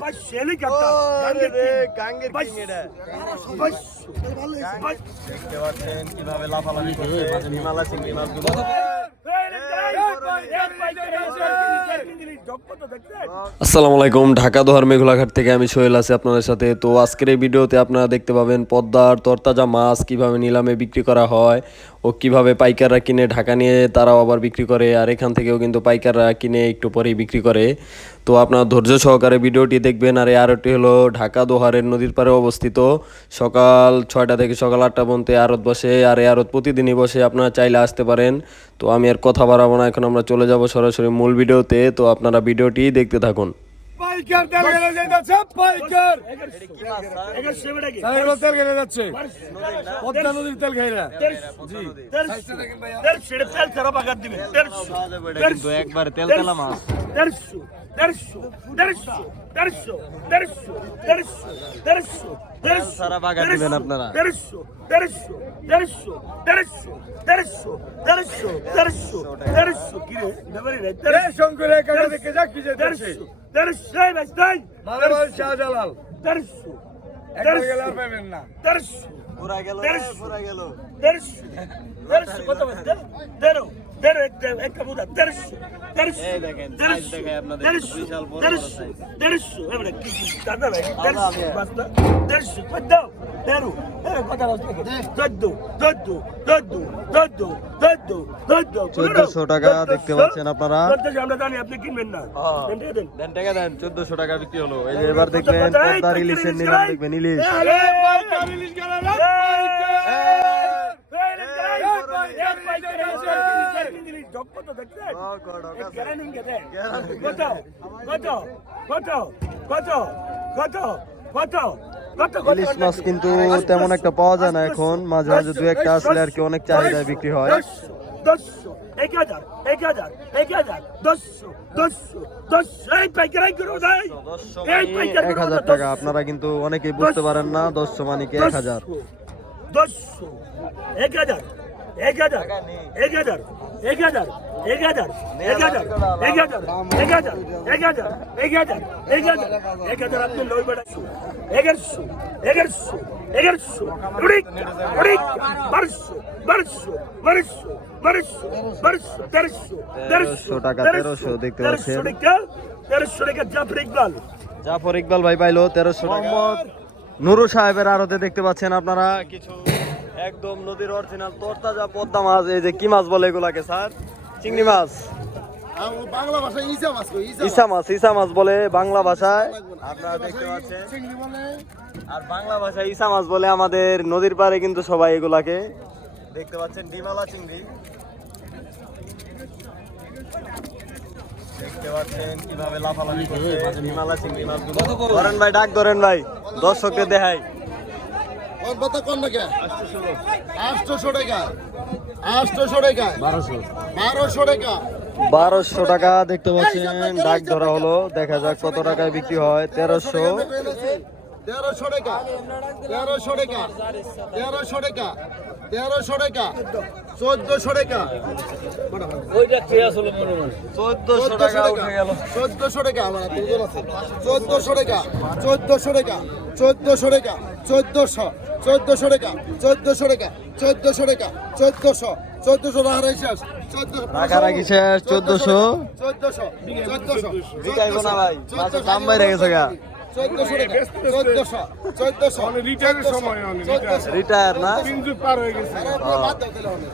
বাস helicopter গাঙ্গের king এটা বাস বাস দেখতে পাচ্ছেন কীভাবে লাফালাফি করছে হিমালয় চিংড়ি মাছগুলো আসসালামু আলাইকুম ঢাকা দোহার মেঘলাঘাট থেকে আমি সোহেল আছি আপনাদের সাথে তো আজকের এই ভিডিওতে আপনারা দেখতে পাবেন পদ্মার তরতাজা মাছ কীভাবে নিলামে বিক্রি করা হয় ও কীভাবে পাইকাররা কিনে, ঢাকা নিয়ে তারাও আবার বিক্রি করে, আর এখান থেকেও কিন্তু পাইকাররা কিনে একটু পরেই বিক্রি করে। তো আপনার ধৈর্য সহকারে ভিডিওটি দেখবেন, আর এই আরটি হলো ঢাকা দোহারের নদীর পাড়ে অবস্থিত। সকাল ছয়টা থেকে সকাল আটটা পর্যন্ত আরত বসে, আর এই আড়ত প্রতিদিনই বসে আপনারা চাইলে আসতে পারেন। তো আমি আর কথা বাড়াবো না, এখন আমরা চলে যাব সরাসরি মূল ভিডিওতে। তো আপনারা ভিডিওটি দেখতে থাকুন। পাইকার তেল কেনে যাচ্ছে পাইকার এগুলো তেল কেনে যাচ্ছে পদ্মা নদীর তেল খাই না জি তেল তেল কিন্তু একবার তেল তেলা মাছ দেড়শো দেড়শো দেড়শো দেড়শো দেড়শো দেড়শো দেড়শো দেড়শো সারা বাগান দিবেন আপনারা। দেড়শো দেড়শো দেড়শো দেড়শো দেড়শো দেড়শো দেড়শো দেড়শো কি রে ব্যাপারে রে রে শঙ্করে কাকা দেখে যা কি যে দেড়শো দেড়শো বেচতাই শাহ জালাল দেড়শো দেড়শো তেরো তেরো কথা চোদ্দ চোদ্দশো টাকা দেখতে পাচ্ছেন আপনারা। চোদ্দশো জানি আপনি কিনবেন না। হ্যাঁ। দেন টাকা বিক্রি হলো। এই যে এবার দেখবেন পদ্মার ইলিশের নিলাম দেখবেন ইলিশ। কত কত কত কত ইলিশ মাছ কিন্তু তেমন একটা পাওয়া যায় না এখন। মাঝে মাঝে দু একটা আসলে আর কি অনেক চাহিদায় বিক্রি হয়। এক হাজার টাকা, আপনারা কিন্তু অনেকেই বুঝতে পারেন না দশশো মানে কি এক হাজার। এক হাজার এক হাজার এক হাজার এক হাজার এক হাজার এক হাজার এক হাজার এক হাজার এক হাজার এক হাজার এক হাজার এক হাজার আপনি লই বেড়াচ্ছ। এগারোশো এগারোশো এগারোশো উড়িক উড়িক বারোশো বারোশো বারোশো বারোশো বারোশো তেরোশো তেরোশো টাকা, তেরোশো দেখতে পাচ্ছেন। তেরোশো টাকা জাফর ইকবাল। জাফর ইকবাল ভাই পাইলো তেরোশো মোহাম্মদ নুরু সাহেবের আড়তে দেখতে পাচ্ছেন আপনারা কিছু একদম নদীর অরিজিনাল তরতাজা পদ্মা মাছ এই যে কি মাছ বলে এগুলাকে স্যার? চিংড়ি মাছ। বাংলা ভাষায় ইসা মাছ ইসা মাছ। ইসা মাছ বলে বাংলা ভাষায়। আপনারা দেখতে পাচ্ছেন। চিংড়ি বলে। আর বাংলা ভাষায় ইসা মাছ বলে আমাদের নদীর পাড়ে কিন্তু সবাই এগুলাকে। দেখতে পাচ্ছেন ডিমালা চিংড়ি। দেখতে পাচ্ছেন কীভাবে লাফালাফি করছে ডিমালা চিংড়ি মাছগুলো। ধরেন ভাই ডাক ধরেন ভাই দর্শককে দেখাই। ওর কথা কোন টাকা আটশোশো টাকা। আটশোশো টাকা। বারোশো। বারোশো টাকা। বারোশো টাকা দেখতে পাচ্ছেন। ডাক ধরা হলো। দেখা যাক কত টাকায় বিক্রি হয়। তেরোশো। তেরোশো টাকা। তেরোশো টাকা। তেরোশো টাকা। তেরোশো টাকা। চোদ্দশো টাকা। চোদ্দশো টাকা উঠে গেল। চোদ্দশো টাকা আমার হাতে ওজন আছে। চোদ্দশো টাকা। চোদ্দশো টাকা। চোদ্দশো টাকা। চোদ্দশো। চোদ্দশো টাকা চোদ্দশো টাকা চোদ্দশো টাকা চোদ্দশো চোদ্দশো রাহারাই শেষ চোদ্দশো রাগারাগি শেষ চোদ্দশো চোদ্দশো। চোদ্দশো বিকাইবো না ভাই মাছের দাম বাইরে গেছে গা। চোদ্দশো টাকা চোদ্দশো চোদ্দশো রিটার্নের সময় অনেক রিটার্ন রিটায়ার না? পার হয়ে গেছে।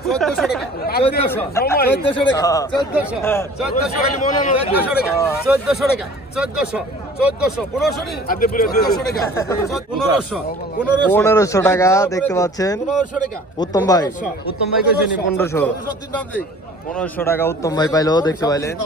চোদ্দশো টাকা চোদ্দশো চোদ্দশো টাকা চোদ্দশো চোদ্দশো চোদ্দশো টাকা চোদ্দশো টাকা চোদ্দশো চোদ্দশো। পনেরোশো টাকা। দেখতে পাচ্ছেন। উত্তম ভাই। উত্তম ভাই কেছি পনেরোশো। পনেরোশো টাকা উত্তম ভাই পাইলো দেখতে পাইলেন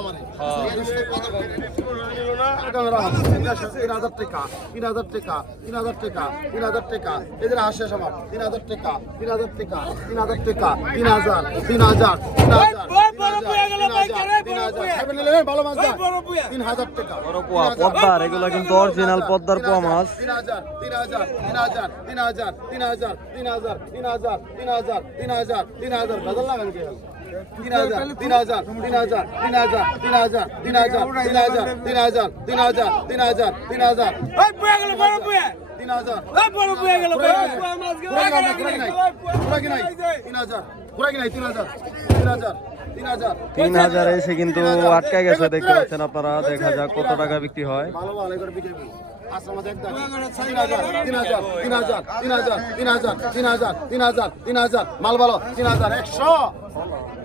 পদ্মার এগুলো কিন্তু অরিজিনাল পদ্মার পোয়া মাছ তিন হাজার তিন হাজার তিন হাজার তিন হাজার তিন হাজার তিন হাজার তিন হাজার তিন হাজার তিন হাজার তিন হাজার তিন হাজার তিন হাজার তিন হাজার তিন হাজার তিন হাজার তিন হাজার তিন হাজার তিন হাজার তিন হাজার তিন হাজার তিন হাজার তিন হাজার তিন হাজার তিন হাজার তিন তিন তিন এসে কিন্তু আটকে গেছে দেখতে পাচ্ছেন আপনারা দেখা যাক কত টাকা হয় তিন তিন তিন তিন তিন তিন তিন তিন হাজার মাল ভালো তিন হাজার একশো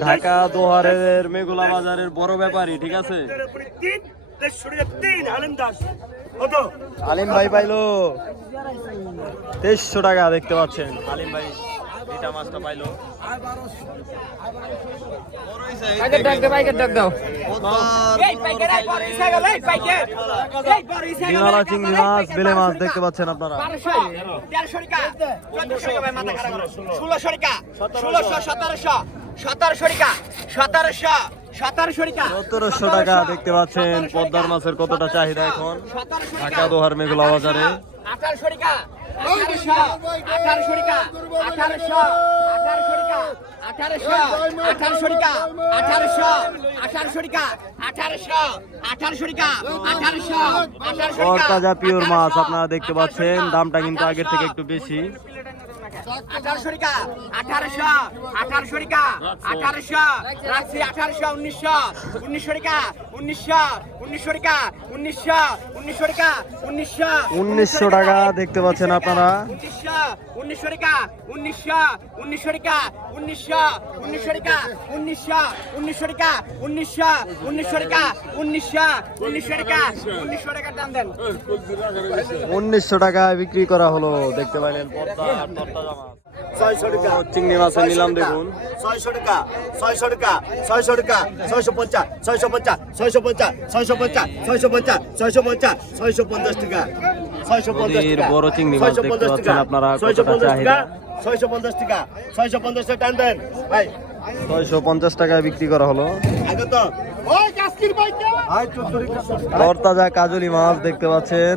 ঢাকা দোহারের মেঘুলা বাজারের বড় ব্যাপারী ঠিক আছে? আলিম আলিম ভাই পাইলো তেইশশো টাকা দেখতে পাচ্ছেন। আলিম ভাই মাছটা পাইলো। দেখতে পাচ্ছেন আপনারা। টাকা। সতেরোশো টাকা দেখতে পাচ্ছেন পদ্মার মাছের কতটা চাহিদা এখন? ঢাকা দোহার মেঘলা বাজারে। আঠারোশো টাকা আঠারোশো আঠারোশো টাকা আঠারোশো আঠারোশো আঠারোশো আঠারোশো টাকা আঠারোশো আঠারোশো টাকা আঠারোশো আঠারোশো টাকা আঠারোশো আঠারোশো তরতাজা পিওর মাছ আপনারা দেখতে পাচ্ছেন দামটা কিন্তু আগের থেকে একটু বেশি। আঠারোশো টাকা আঠারোশো আঠারোশো টাকা আঠারোশো। রাখছি আঠারোশো উনিশশো উনিশশো টাকা উনিশশো উনিশশো টাকা দেখতে পাচ্ছেন আপনারা। উনিশশো টাকা বিক্রি করা হলো দেখতে পাইলেন পর্দা জামা। ছয়শো টাকা। চিংড়ি মাছের নিলাম দেখুন। ছয়শো টাকা ছয়শো টাকা ছয়শো টাকা ছয়শো পঞ্চাশ ছয়শো পঞ্চাশ ছয়শো পঞ্চাশ ছয়শো পঞ্চাশ ছয়শো পঞ্চাশ ছয়শো পঞ্চাশ ছয়শো পঞ্চাশ টাকা ছয়শো পঞ্চাশ বড় চিংড়ি মাছ দেখতে পঞ্চাশ পাচ্ছেন টাকা আপনারা ছয়শো পঞ্চাশ টাকা ছয়শো পঞ্চাশ টাকা ছয়শো পঞ্চাশ টাকা টান দেন ভাই। ছয়শো পঞ্চাশ টাকায় বিক্রি করা হলো। তরতাজা কাজলি মাছ দেখতে পাচ্ছেন।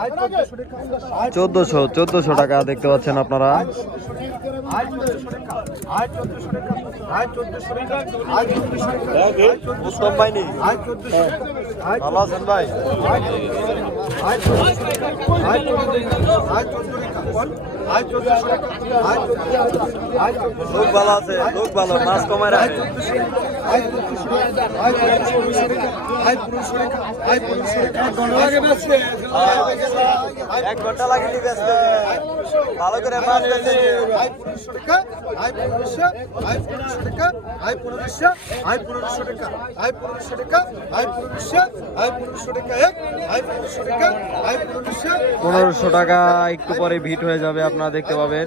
আয় টাকা চোদ্দশো চোদ্দশো টাকা দেখতে পাচ্ছেন আপনারা উত্তম ভাই নেই ভালো আছেন ভাই আজ চোদ্দ লোক ভালো আছে লোক ভালো মাছ কমায় রাখে এক ঘণ্টা লাগে বেচতে ভালো করে মাছ বেচে আয় আয় পনেরোশো টাকা আয় টাকা আয় পনেরোশো টাকা আয় আয় পনেরোশো টাকা এক আয় পনেরোশো টাকা আয় পনেরোশো টাকা একটু পরে ভিড় কমপ্লিট হয়ে যাবে আপনারা দেখতে পাবেন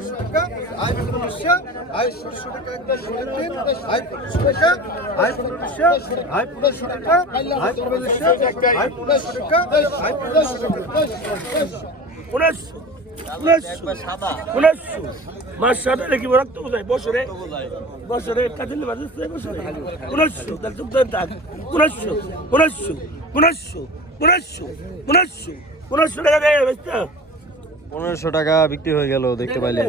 মাসাটা দেখি রক্ত বোঝায় বছরে বছরে কাজলে বাজাচ্ছে বছরে উনিশশো তাহলে তুমি থাক উনিশশো উনিশশো উনিশশো উনিশশো উনিশশো উনিশশো টাকা দেয় পনেরোশো টাকা বিক্রি হয়ে গেল দেখতে পাইলেন।